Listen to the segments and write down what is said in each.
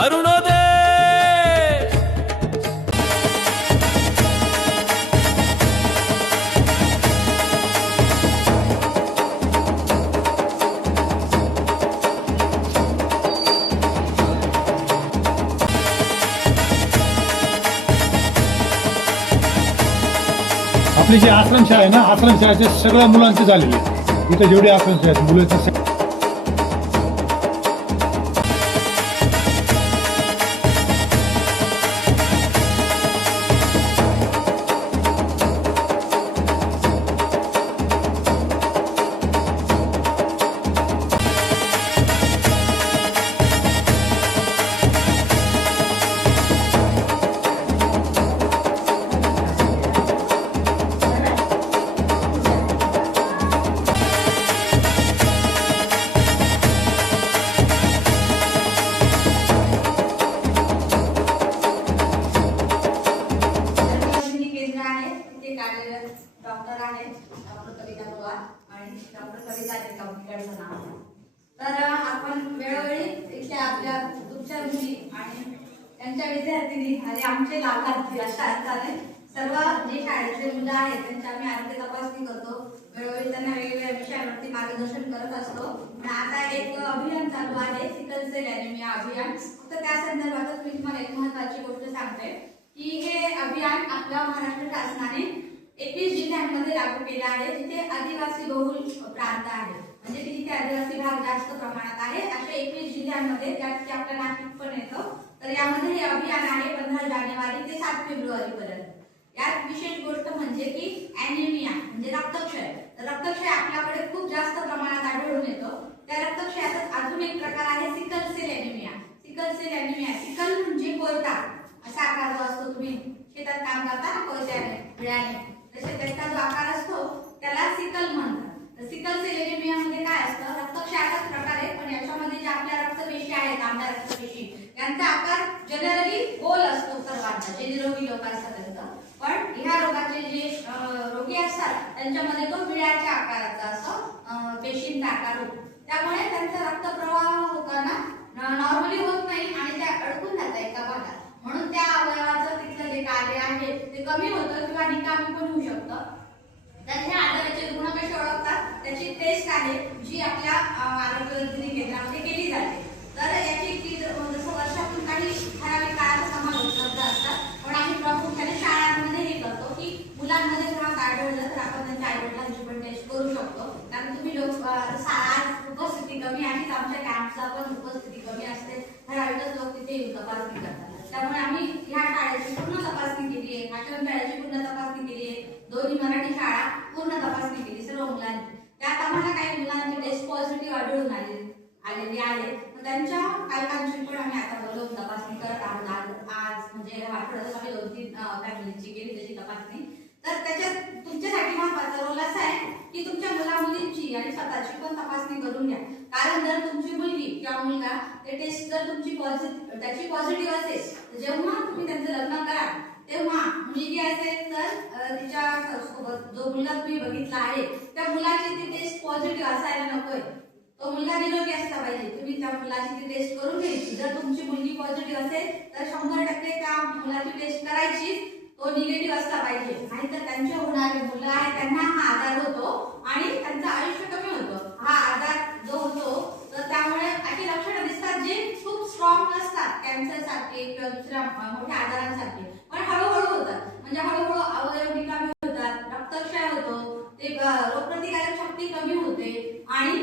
अरुणोदय. आपली जी आश्रमशाळा आहे ना, आश्रमशाळेच्या सगळ्या मुलांचे झालेले इथं जेवढे आश्रमशाळा आहेत मुलं डॉक्टर आहेत डॉक्टर कविता पवार आणि डॉक्टर कविता टिकाऊचं नाव. तर आपण वेळोवेळी इथे आपल्या तुमच्या मुली आणि त्यांच्या विद्यार्थिनी आणि आमचे लाभार्थी अशा अर्थाने सर्व जे शाळेतले मुलं आहेत त्यांची आम्ही आरोग्य तपासणी करतो. वेळोवेळी त्यांना वेगवेगळ्या विषयांवरती मार्गदर्शन करत असतो. पण आता एक अभियान चालू आहे सिकल सेल ॲनिमिया अभियान. तर त्या संदर्भातच मी तुम्हाला एक महत्त्वाची गोष्ट सांगते की हे अभियान आपल्या महाराष्ट्र शासनाने 21 जिल्ह्यांमध्ये लागू केले आहे जिथे आदिवासी बहुल प्रांत आहे, म्हणजे की जिथे आदिवासी भाग जास्त प्रमाणात आहे अशा 21 जिल्ह्यांमध्ये त्यात आपल्या नाशिक पण येतो. तर यामध्ये हे अभियान आहे 15 जानेवारी ते 7 फेब्रुवारी पर्यंत. यात विशेष गोष्ट म्हणजे की ॲनिमिया म्हणजे रक्तक्षय. रक्तक्षय आपल्याकडे खूप जास्त प्रमाणात आढळून येतो. त्या रक्तक्षयाचाच अजून एक प्रकार आहे sickle cell anaemia. Sickle cell anaemia, sickle म्हणजे कोयता असा आकार जो असतो, तुम्ही शेतात काम करता ना कोयत्याने विळ्याने, तसे त्याचा जो आकार असतो त्याला सिकल म्हणतात. सिकल सेल ॲनिमिया मध्ये काय असतं, रक्तक्षयाचाच प्रकार आहे पण याच्यामध्ये जे आपल्या रक्तपेशी आहेत तांबड्या रक्तपेशी यांचा आकार जनरली गोल असतो सर्वांचा, जे निरोगी लोक असतात त्यांचा. पण ह्या रोगाचे जे रोगी असतात त्यांच्यामध्ये तो विळ्याच्या आकाराचा असतो पेशींचा आकार होतो. त्यामुळे त्यांचा रक्तप्रवाह होताना नॉर्मली होत नाही आणि त्या अडकून जातात एका भागात. म्हणून त्या अवयवाचं तिथलं जे कार्य आहे ते कमी होतं किंवा निकामी पण होऊ शकतं. तर ह्या आजाराचे रुग्ण कसे ओळखतात त्याची टेस्ट आहे जी आपल्या आरोग्य केंद्रामध्ये केली जाते. तर याची जसं वर्षातून काही ठराविक काळात आम्हाला उपलब्ध असतात, पण आम्ही प्रामुख्याने शाळांमध्ये हे करतो की मुलांमध्ये त्रास आढळलं तर आपण त्यांच्या आईवडिलांची पण टेस्ट करू शकतो. कारण तुम्ही लोक आज उपस्थिती कमी आहे, आमच्या कॅम्पचा पण उपस्थिती कमी असते, ठराविकच लोक तिथे येऊन तपासणी करतात. त्यामुळे आम्ही ह्या शाळेची पूर्ण तपासणी केली आहे, आश्रमशाळेची पूर्ण तपासणी केली आहे, दोन्ही मराठी शाळा पूर्ण तपासणी केली सर्व मुलांची. त्यात आम्हाला काही मुलांची टेस्ट पॉझिटिव्ह आढळून आलेली आहे. त्यांच्या पालकांची पण आम्ही आता बोलवून तपासणी करत आहोत. आज म्हणजे आठवड्यात आम्ही 2-3 फॅमिलीची केली त्याची तपासणी. तर त्याच्यात तुमच्यासाठी महत्त्वाचा रोल असा आहे की तुमच्या मुला-मुलींची आणि स्वतःची पण तपासणी करून घ्या. कारण जर तुमची मुलगी किंवा मुलगा ते टेस्ट जर तुमची त्याची पॉझिटिव्ह असेल, जेव्हा तुम्ही त्यांचं लग्न करा तेव्हा मुलगी असेल तर तिच्या सोबत जो मुलगा तुम्ही बघितला आहे त्या मुलाची ती टेस्ट पॉझिटिव्ह असायला नकोय. तो मुलगा निरोगी असला पाहिजे. तुम्ही त्या मुलाची ती टेस्ट करून घ्यायची. जर तुमची मुलगी पॉझिटिव्ह असेल तर 100% त्या मुलाची टेस्ट करायची, तो निगेटिव्ह असला पाहिजे. नाहीतर त्यांचे होणारे मुलं आहेत त्यांना हा आजार होतो आणि त्यांचं आयुष्य कमी होतं. हा आजार जो होतो तर त्यामुळे अशी लक्षणं दिसतात जे खूप स्ट्रॉंग नसतात, कॅन्सर सारखे किंवा दुसऱ्या मोठ्या आजारांसारखे, पण हळूहळू होतात. म्हणजे हळूहळू अवयव निकामी होतात, रक्तक्षय होतो, ते रोगप्रतिकारक शक्ती कमी होते आणि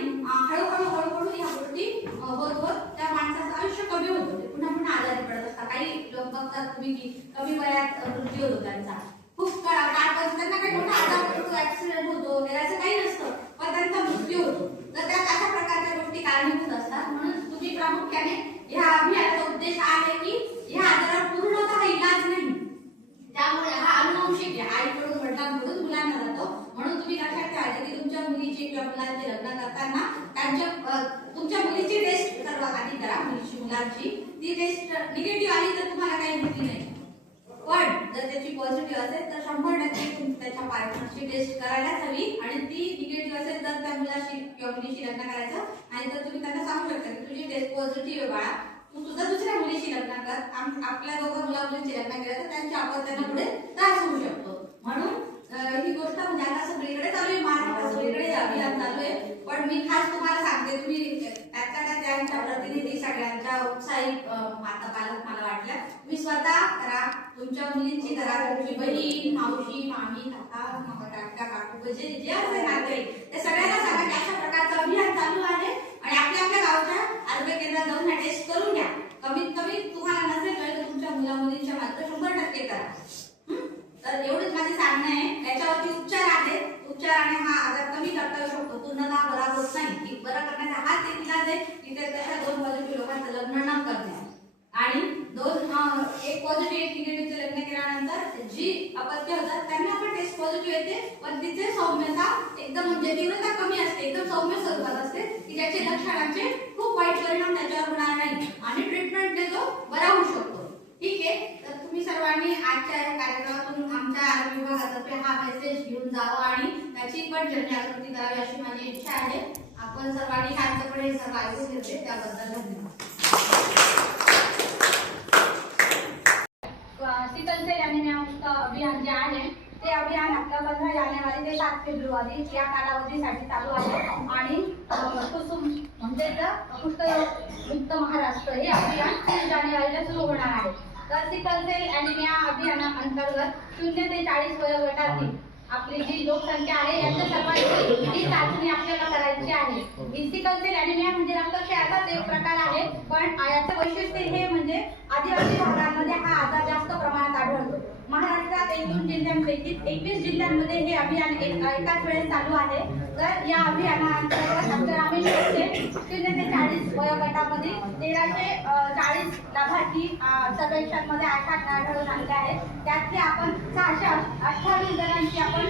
हळूहळू ह्या गोष्टी होत त्या माणसाचं आयुष्य कमी होतं. ते पुन्हा पुन्हा आजारी पडत असतात. काही लोक बघतात तुम्ही की कमी वयात मृत्यू होतो त्यांचा, खूप काळापासून त्यांना काही मोठा आजार होतो, ऍक्सिडेंट होतो वगैरे असं काही नसतं, पण त्यांचा मृत्यू होतो. तर त्या अशा प्रकारच्या गोष्टी कारणीभूत असतात. म्हणून तुम्ही प्रामुख्याने ह्या अभियानाचा उद्देश आहे की ह्या आजारावर पूर्णतः इलाज नाही, त्यामुळे हा अनुवंशिक आईकडून वडिलांकडून मुलांना जातो. म्हणून तुम्ही लक्षात ठेवायचं की तुमच्या मुलीचे किंवा मुलांचे लग्न करताना तुमच्या मुलीची टेस्ट सर्वात आधी करा. मुलीची मुलांची ती टेस्ट निगेटिव्ह आली तर तुम्हाला काही भीती नाही, पण जर त्याची पॉझिटिव्ह असेल तर 100% त्याच्या पार्टनरची टेस्ट करायलाच हवी. आणि ती निगेटिव्ह असेल तर त्या मुलाशी किंवा मुलीशी लग्न करायचं. नाहीतर तुम्ही त्यांना सांगू शकता की तुझी टेस्ट पॉझिटिव्ह आहे बाळा, तू तुझ्या दुसऱ्या मुलीशी लग्न कर, आपल्या दोघं मुला मुलींची लग्न केलं तर त्यांच्या आपण त्यांना पुढे त्रास होऊ शकतो. म्हणून ही गोष्ट म्हणजे आता सगळीकडे चालू आहे, महाराष्ट्रात सगळीकडे अभियान चालू आहे. पण मी खास तुम्हाला सांगते, तुम्ही त्यांच्या प्रतिनिधी सगळ्यांच्या उत्साही माता पालक मला वाटल्या. तुम्ही स्वतः करा, तुमच्या मुलींची करा, तुमची बहीण, मावशी, मामी, काका, काकू जे असे नातेवाईक ते सगळ्यांना सांगा की अशा प्रकारचं अभियान चालू आहे आणि आपल्या आपल्या गावच्या आरोग्य केंद्रात जाऊन ह्या टेस्ट करून घ्या. कमीत कमी तुम्हाला नसेल तर तुमच्या मुला मुलींच्या मात्र 100% करा. तर एवढंच माझे सांगणं आहे. याच्यावरती उपचार आहेत, उपचाराने हा आजार कमी करता येऊ शकतो, पूर्णतः बरा होत नाही. की बरा करण्याचा हाच एक इलाज आहे की तशा 2 पॉझिटिव्ह लोकांचं लग्न न करणे आणि एक पॉझिटिव्ह एक निगेटिव्हचं लग्न केल्यानंतर जी अपत्य होतात त्यांना पण टेस्ट पॉझिटिव्ह येते, पण तिचे सौम्यता एकदम म्हणजे तीव्रता कमी असते, एकदम सौम्य स्वरूपात असते की ज्याचे लक्षणांचे खूप वाईट परिणाम त्याच्यावर होणार नाही आणि ट्रीटमेंटने तो बरा होऊ शकतो. ठीक आहे, तर तुम्ही सर्वांनी आजच्या या कार्यक्रमातून आमच्या आरोग्य विभागातर्फे हा मेसेज घेऊन जावा आणि त्याची पण जनजागृती करावी अशी माझी इच्छा आहे. आपण सर्वांनी शांतपणे सर्व ऐकून घेतले त्याबद्दल धन्यवाद. सिकल सेल ॲनिमिया मुक्त अभियान जे आहे ते अभियान आपलं 15 जानेवारी ते 7 फेब्रुवारी या कालावधीसाठी चालू आहे आणि कुसुम म्हणजे कुष्ठरोग मुक्त महाराष्ट्र हे अभियान 30 जानेवारीला सुरू होणार आहे. तर सिकल सेल ॲनिमिया अभियानाअंतर्गत 0 ते 40 वयोगटातील आपली जी लोकसंख्या आहे याच्या सर्वांची ही चाचणी आपल्याला करायची आहे. सिकल सेल ॲनिमिया म्हणजे रक्तक्षयाचाच एक प्रकार आहे, पण याचं वैशिष्ट्य हे म्हणजे आदिवासी भागांमध्ये हा आजार जास्त प्रमाणात आढळतो. महाराष्ट्रात 31 जिल्ह्यांपैकी 21 जिल्ह्यांमध्ये हे अभियान एकाच वेळेस चालू आहे. तर या अभियानाअंतर्गत ग्रामीण 0 ते 40 वयोगटामध्ये 1340 लाभार्थी सर्वेक्षणमध्ये आढळून आलेले आहेत. त्यातले आपण 628 जणांची आपण